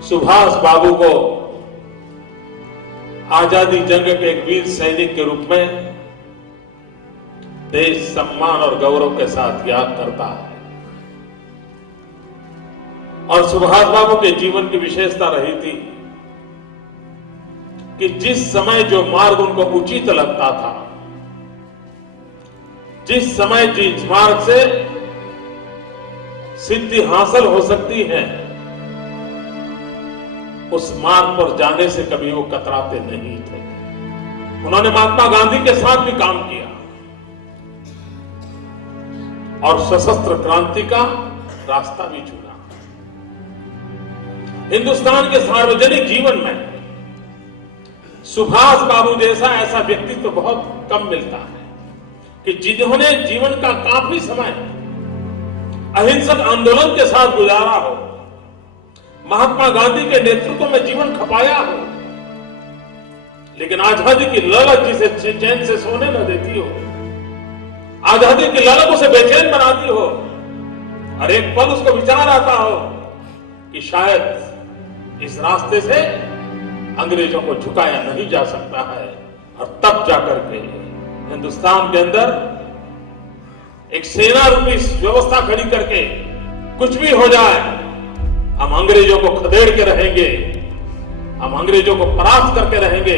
सुभाष बाबू को आजादी जंग के एक वीर सैनिक के रूप में देश सम्मान और गौरव के साथ याद करता है। और सुभाष बाबू के जीवन की विशेषता रही थी कि जिस समय जो मार्ग उनको उचित लगता था, जिस समय जिस मार्ग से सिद्धि हासिल हो सकती है, उस मार्ग पर जाने से कभी वो कतराते नहीं थे। उन्होंने महात्मा गांधी के साथ भी काम किया और सशस्त्र क्रांति का रास्ता भी चुना। हिंदुस्तान के सार्वजनिक जीवन में सुभाष बाबू जैसा ऐसा व्यक्तित्व तो बहुत कम मिलता है कि जिन्होंने जीवन का काफी समय अहिंसक आंदोलन के साथ गुजारा हो, महात्मा गांधी के नेतृत्व में जीवन खपाया हो, लेकिन आजादी की ललक जिसे चैन से सोने न देती हो, आजादी की ललक उसे बेचैन बनाती हो, और एक पल उसको विचार आता हो कि शायद इस रास्ते से अंग्रेजों को झुकाया नहीं जा सकता है, और तब जाकर के हिंदुस्तान के अंदर एक सेना रूपी व्यवस्था खड़ी करके कुछ भी हो जाए, हम अंग्रेजों को खदेड़ के रहेंगे, हम अंग्रेजों को परास्त करके रहेंगे,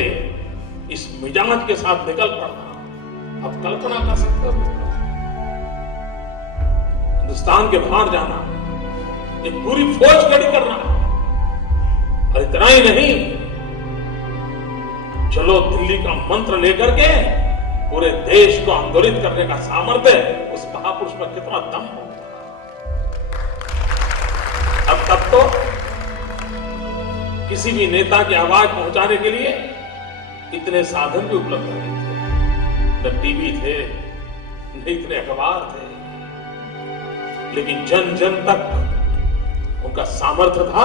इस मिजाज के साथ निकल पड़ना। अब कल्पना कर सकते हो हिंदुस्तान के बाहर जाना, एक पूरी फौज खड़ी करना, और इतना ही नहीं, चलो दिल्ली का मंत्र लेकर के पूरे देश को आंदोलित करने का सामर्थ्य उस महापुरुष में कितना दम हो। अब तक तो किसी भी नेता की आवाज पहुंचाने के लिए इतने साधन भी उपलब्ध नहीं थे, न टीवी थे, न इतने अखबार थे, लेकिन जन जन तक उनका सामर्थ्य था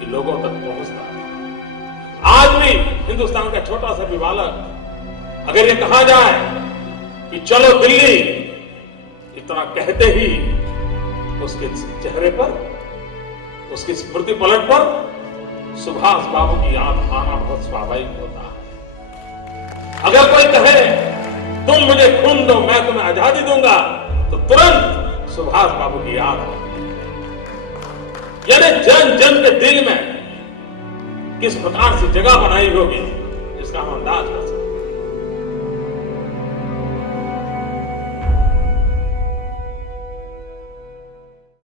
कि लोगों तक पहुंचता था। आज भी हिंदुस्तान का छोटा सा भी बालक अगर ये कहा जाए कि चलो दिल्ली, इतना कहते ही उसके चेहरे पर, उसकी स्मृति पलट पर सुभाष बाबू की याद आना बहुत स्वाभाविक होता है। अगर कोई कहे तुम मुझे खून दो मैं तुम्हें आजादी दूंगा, तो तुरंत सुभाष बाबू की याद आती है। यानी जन जन के दिल में किस प्रकार से जगह बनाई होगी, इसका हम अंदाज कर सकते हैं।